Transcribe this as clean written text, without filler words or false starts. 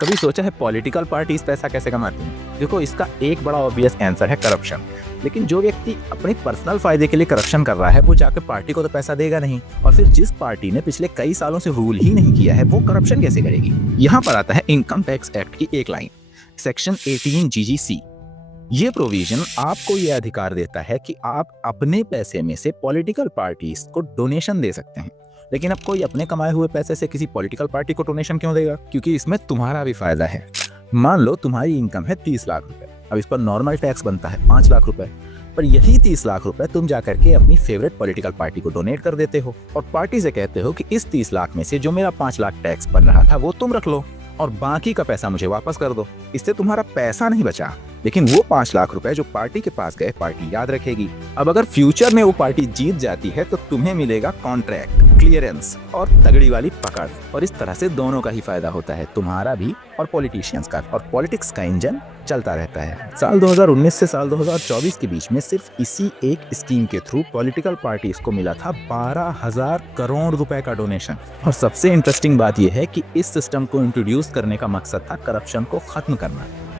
कभी सोचा है पॉलिटिकल पार्टीज पैसा कैसे कमाती हैं? देखो, इसका एक बड़ा ऑब्वियस आंसर है करप्शन। लेकिन जो व्यक्ति अपने पर्सनल फायदे के लिए करप्शन कर रहा है वो जाके पार्टी को तो पैसा देगा नहीं, और फिर जिस पार्टी ने पिछले कई सालों से रूल ही नहीं किया है वो करप्शन कैसे करेगी? यहाँ पर आता है इनकम टैक्स एक्ट की एक लाइन, सेक्शन 18 GGC। ये प्रोविजन आपको ये अधिकार देता है कि आप अपने पैसे में से पॉलिटिकल पार्टीज को डोनेशन दे सकते हैं। लेकिन अब कोई अपने कमाए हुए पैसे से किसी पॉलिटिकल पार्टी को डोनेशन क्यों देगा? क्योंकि इसमें तुम्हारा भी फायदा है। मान लो तुम्हारी इनकम है 30 लाख रुपए, अब इस पर नॉर्मल टैक्स बनता है 5 लाख रुपए, पर यही 30 लाख रुपए तुम जाकर के अपनी फेवरेट पॉलिटिकल पार्टी को डोनेट कर देते हो और पार्टी से कहते हो कि इस 30 लाख में से जो मेरा 5 लाख टैक्स बन रहा था वो तुम रख लो और बाकी का पैसा मुझे वापस कर दो। इससे तुम्हारा पैसा नहीं बचा, लेकिन वो 5 लाख रुपए जो पार्टी के पास गए पार्टी याद रखेगी। अब अगर फ्यूचर में वो पार्टी जीत जाती है तो तुम्हें मिलेगा कॉन्ट्रैक्ट, क्लियरेंस और तगड़ी वाली पकड़, और इस तरह से दोनों का ही फायदा होता है, तुम्हारा भी और पॉलिटिशियंस का। और पॉलिटिक्स का इंजन चलता रहता है। साल 2019 से साल 2024 के बीच में सिर्फ इसी एक स्कीम के थ्रू पॉलिटिकल पार्टीज को मिला था 12,000 करोड़ रुपए का डोनेशन। और सबसे इंटरेस्टिंग बात यह है कि इस सिस्टम को इंट्रोड्यूस करने का मकसद था करप्शन को खत्म करना।